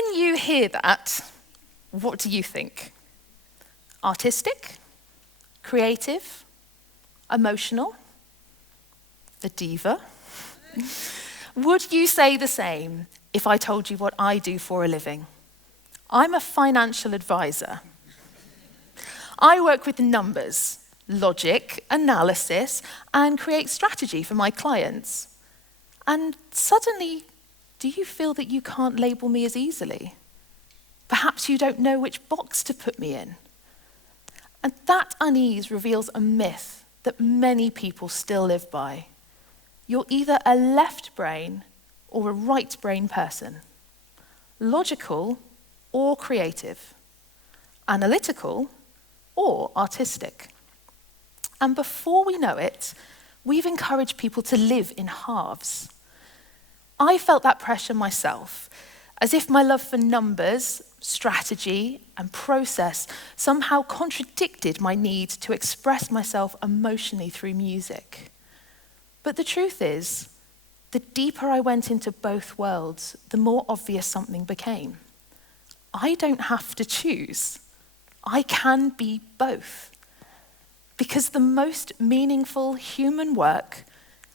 When you hear that, what do you think? Artistic? Creative? Emotional? A diva? Would you say the same if I told you what I do for a living? I'm a financial advisor. I work with numbers, logic, analysis, and create strategy for my clients. And suddenly, do you feel that you can't label me as easily? Perhaps you don't know which box to put me in. And that unease reveals a myth that many people still live by. You're either a left brain or a right brain person, logical or creative, analytical or artistic. And before we know it, we've encouraged people to live in halves. I felt that pressure myself, as if my love for numbers, strategy, and process somehow contradicted my need to express myself emotionally through music. But the truth is, the deeper I went into both worlds, the more obvious something became. I don't have to choose. I can be both. Because the most meaningful human work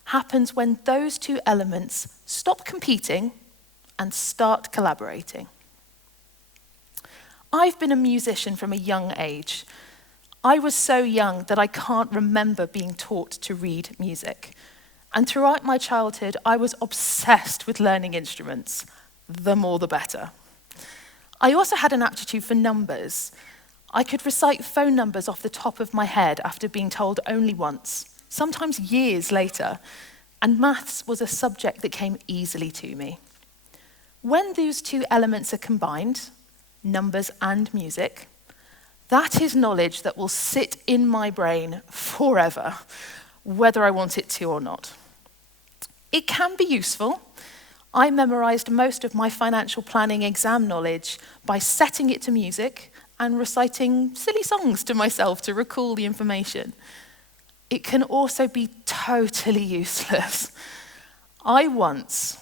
happens when those two elements stop competing and start collaborating. I've been a musician from a young age. I was so young that I can't remember being taught to read music. And throughout my childhood, I was obsessed with learning instruments. The more the better. I also had an aptitude for numbers. I could recite phone numbers off the top of my head after being told only once, sometimes years later, and maths was a subject that came easily to me. When those two elements are combined, numbers and music, that is knowledge that will sit in my brain forever, whether I want it to or not. It can be useful. I memorized most of my financial planning exam knowledge by setting it to music and reciting silly songs to myself to recall the information. It can also be totally useless. I once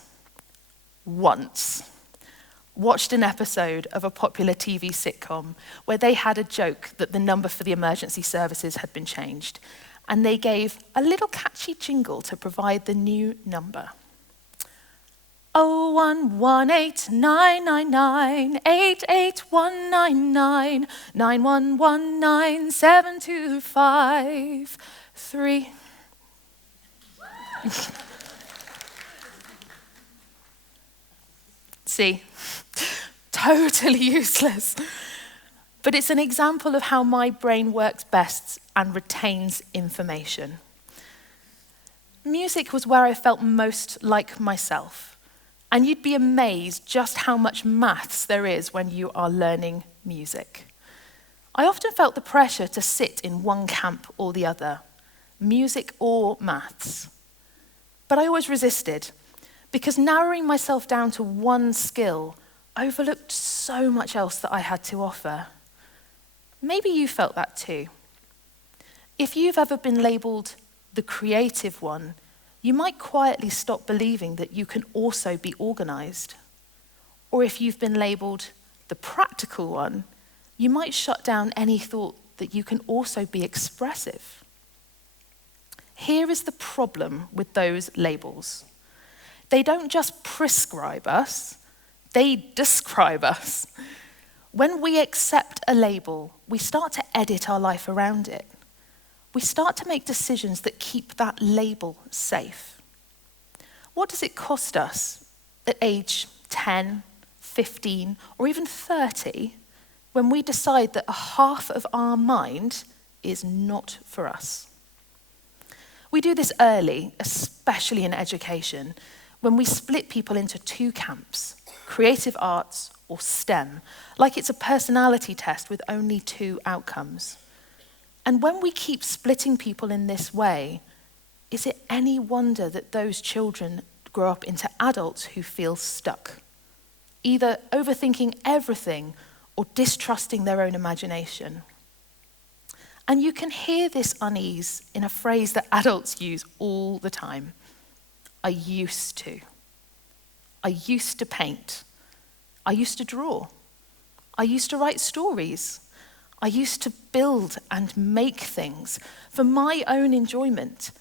watched an episode of a popular TV sitcom where they had a joke that the number for the emergency services had been changed, and they gave a little catchy jingle to provide the new number. 0118999881199 9119725 See, totally useless. But it's an example of how my brain works best and retains information. Music was where I felt most like myself. And you'd be amazed just how much maths there is when you are learning music. I often felt the pressure to sit in one camp or the other, music or maths. But I always resisted, because narrowing myself down to one skill overlooked so much else that I had to offer. Maybe you felt that too. If you've ever been labeled the creative one, you might quietly stop believing that you can also be organized. Or if you've been labeled the practical one, you might shut down any thought that you can also be expressive. Here is the problem with those labels. They don't just prescribe us, they describe us. When we accept a label, we start to edit our life around it. We start to make decisions that keep that label safe. What does it cost us at age 10, 15, or even 30 when we decide that a half of our mind is not for us? We do this early, especially in education, when we split people into two camps, creative arts or STEM, like it's a personality test with only two outcomes. And when we keep splitting people in this way, is it any wonder that those children grow up into adults who feel stuck, either overthinking everything or distrusting their own imagination? And you can hear this unease in a phrase that adults use all the time. I used to. I used to paint. I used to draw. I used to write stories. I used to build and make things for my own enjoyment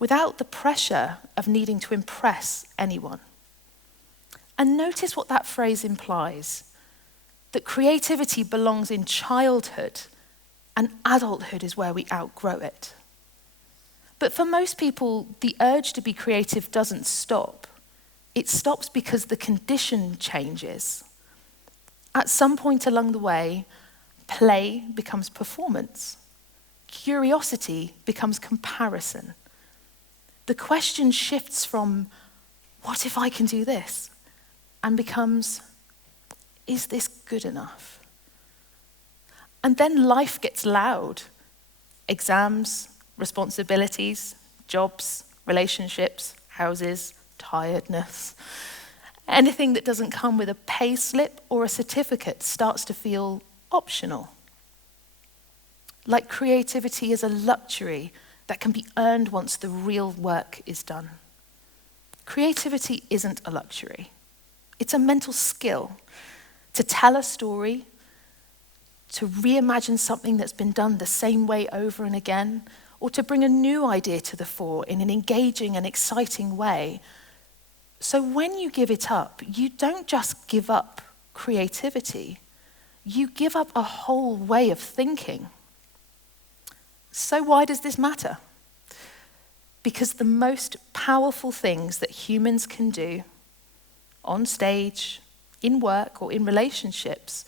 without the pressure of needing to impress anyone. And notice what that phrase implies, that creativity belongs in childhood and adulthood is where we outgrow it. But for most people, the urge to be creative doesn't stop. It stops because the condition changes. At some point along the way, play becomes performance. Curiosity becomes comparison. The question shifts from, what if I can do this? And becomes, is this good enough? And then life gets loud. Exams, responsibilities, jobs, relationships, houses, tiredness. Anything that doesn't come with a pay slip or a certificate starts to feel optional. Like creativity is a luxury that can be earned once the real work is done. Creativity isn't a luxury. It's a mental skill to tell a story, to reimagine something that's been done the same way over and again, or to bring a new idea to the fore in an engaging and exciting way. So when you give it up, you don't just give up creativity, you give up a whole way of thinking. So why does this matter? Because the most powerful things that humans can do on stage, in work, or in relationships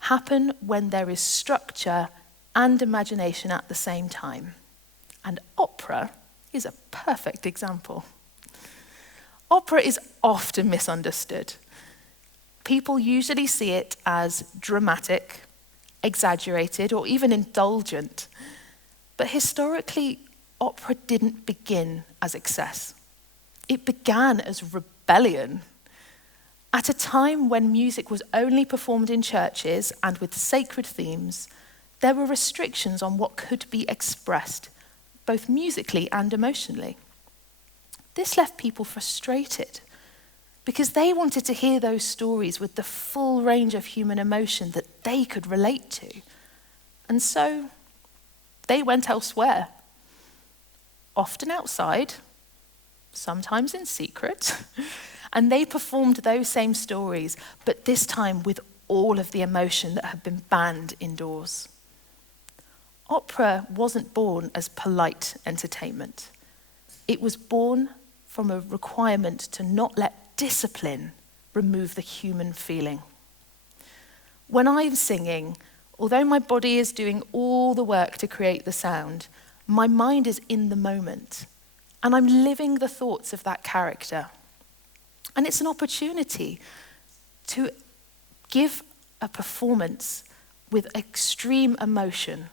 happen when there is structure and imagination at the same time. And opera is a perfect example. Opera is often misunderstood. People usually see it as dramatic, exaggerated, or even indulgent. But historically, opera didn't begin as excess. It began as rebellion. At a time when music was only performed in churches and with sacred themes, there were restrictions on what could be expressed, both musically and emotionally. This left people frustrated because they wanted to hear those stories with the full range of human emotion that they could relate to. And so they went elsewhere, often outside, sometimes in secret, and they performed those same stories, but this time with all of the emotion that had been banned indoors. Opera wasn't born as polite entertainment. It was born from a requirement to not let discipline remove the human feeling. When I'm singing, although my body is doing all the work to create the sound, my mind is in the moment, and I'm living the thoughts of that character. And it's an opportunity to give a performance with extreme emotion.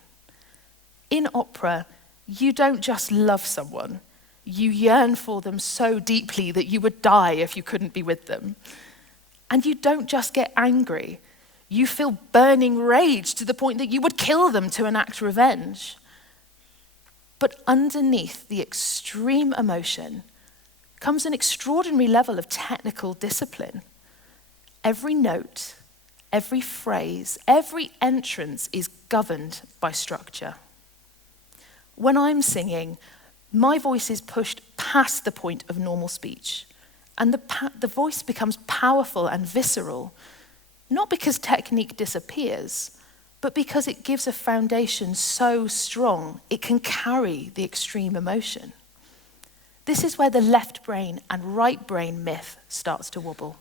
In opera, you don't just love someone, you yearn for them so deeply that you would die if you couldn't be with them. And you don't just get angry, you feel burning rage to the point that you would kill them to enact revenge. But underneath the extreme emotion comes an extraordinary level of technical discipline. Every note, every phrase, every entrance is governed by structure. When I'm singing, my voice is pushed past the point of normal speech, and the voice becomes powerful and visceral, not because technique disappears, but because it gives a foundation so strong it can carry the extreme emotion. This is where the left brain and right brain myth starts to wobble.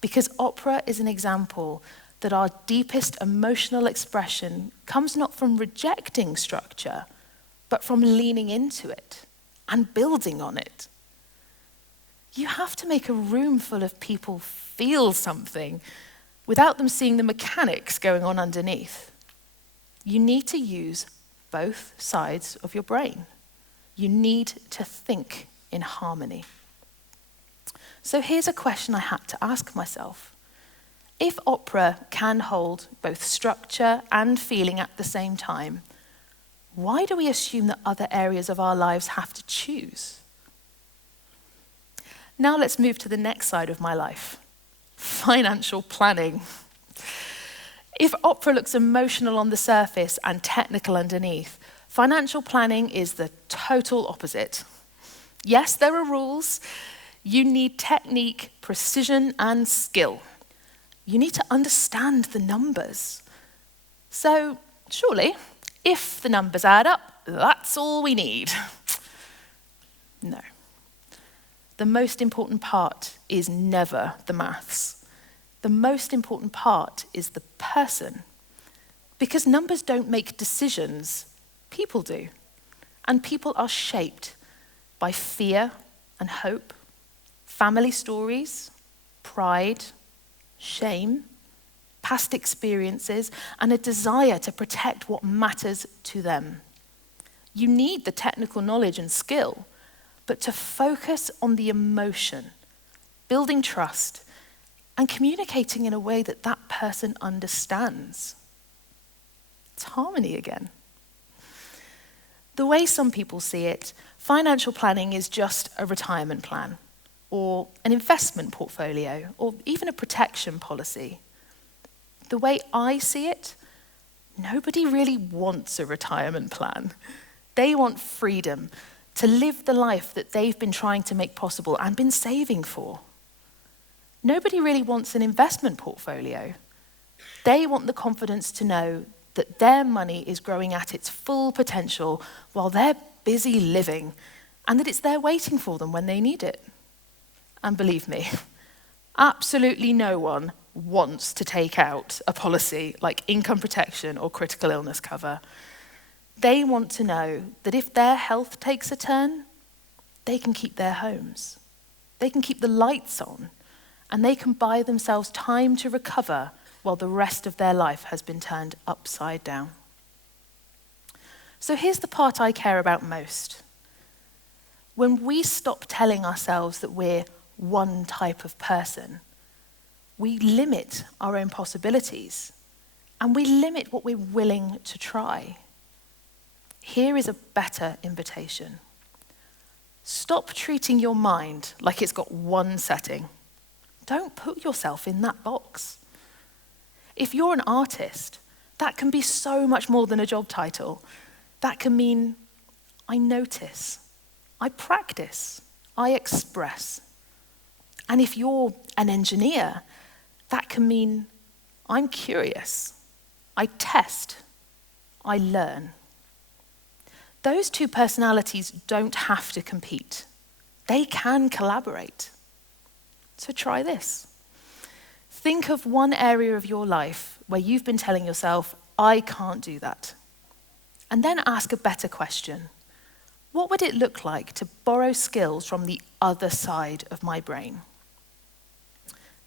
Because opera is an example that our deepest emotional expression comes not from rejecting structure, but from leaning into it. and building on it. You have to make a room full of people feel something without them seeing the mechanics going on underneath. You need to use both sides of your brain. You need to think in harmony. So here's a question I had to ask myself. If opera can hold both structure and feeling at the same time, why do we assume that other areas of our lives have to choose? Now let's move to the next side of my life, financial planning. If opera looks emotional on the surface and technical underneath, financial planning is the total opposite. Yes, there are rules. You need technique, precision, and skill. You need to understand the numbers. So, surely, if the numbers add up, that's all we need. No. The most important part is never the maths. The most important part is the person. Because numbers don't make decisions, people do. And people are shaped by fear and hope, family stories, pride, shame, past experiences, and a desire to protect what matters to them. You need the technical knowledge and skill, but to focus on the emotion, building trust, and communicating in a way that that person understands. It's harmony again. The way some people see it, financial planning is just a retirement plan, or an investment portfolio, or even a protection policy. The way I see it, nobody really wants a retirement plan. They want freedom to live the life that they've been trying to make possible and been saving for. Nobody really wants an investment portfolio. They want the confidence to know that their money is growing at its full potential while they're busy living, and that it's there waiting for them when they need it. And believe me, absolutely no one wants to take out a policy like income protection or critical illness cover. They want to know that if their health takes a turn, they can keep their homes. They can keep the lights on, and they can buy themselves time to recover while the rest of their life has been turned upside down. So here's the part I care about most. When we stop telling ourselves that we're one type of person, we limit our own possibilities, and we limit what we're willing to try. Here is a better invitation. Stop treating your mind like it's got one setting. Don't put yourself in that box. If you're an artist, that can be so much more than a job title. That can mean, I notice, I practice, I express. And if you're an engineer, that can mean, I'm curious, I test, I learn. Those two personalities don't have to compete. They can collaborate. So try this. Think of one area of your life where you've been telling yourself, I can't do that. And then ask a better question. What would it look like to borrow skills from the other side of my brain?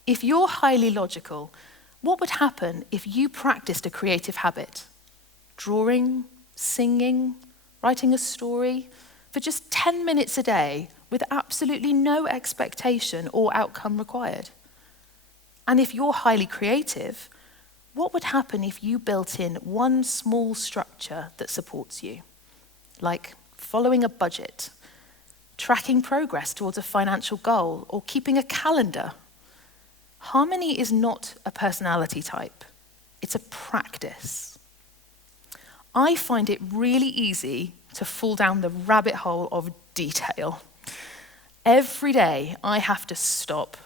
If you're highly logical, what would happen if you practiced a creative habit? Drawing, singing, writing a story for just 10 minutes a day with absolutely no expectation or outcome required. And if you're highly creative, what would happen if you built in one small structure that supports you? Like following a budget, tracking progress towards a financial goal, or keeping a calendar. Harmony is not a personality type, it's a practice. I find it really easy to fall down the rabbit hole of detail. Every day I have to stop,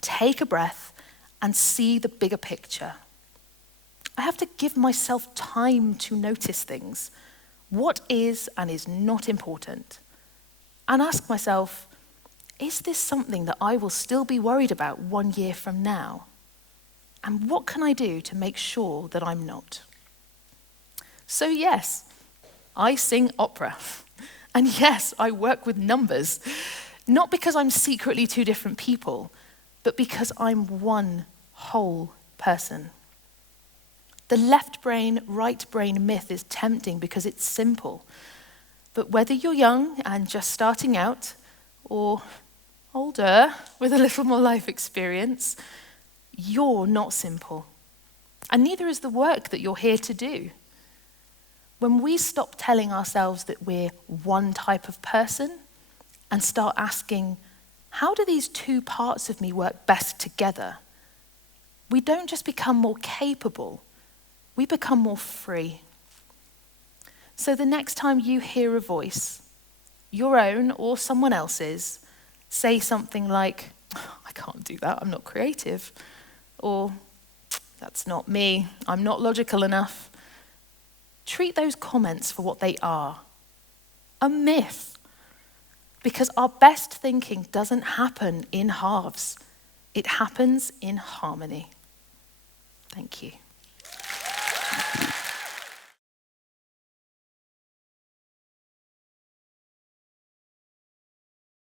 take a breath, and see the bigger picture. I have to give myself time to notice things, what is and is not important, and ask myself, is this something that I will still be worried about 1 year from now? And what can I do to make sure that I'm not? So yes, I sing opera, And yes, I work with numbers, not because I'm secretly two different people, but because I'm one whole person. The left brain, right brain myth is tempting because it's simple. But whether you're young and just starting out, or older with a little more life experience, you're not simple. And neither is the work that you're here to do. When we stop telling ourselves that we're one type of person and start asking, how do these two parts of me work best together? We don't just become more capable, we become more free. So the next time you hear a voice, your own or someone else's, say something like, I can't do that, I'm not creative. Or, that's not me, I'm not logical enough. Treat those comments for what they are, a myth. Because our best thinking doesn't happen in halves, it happens in harmony. Thank you.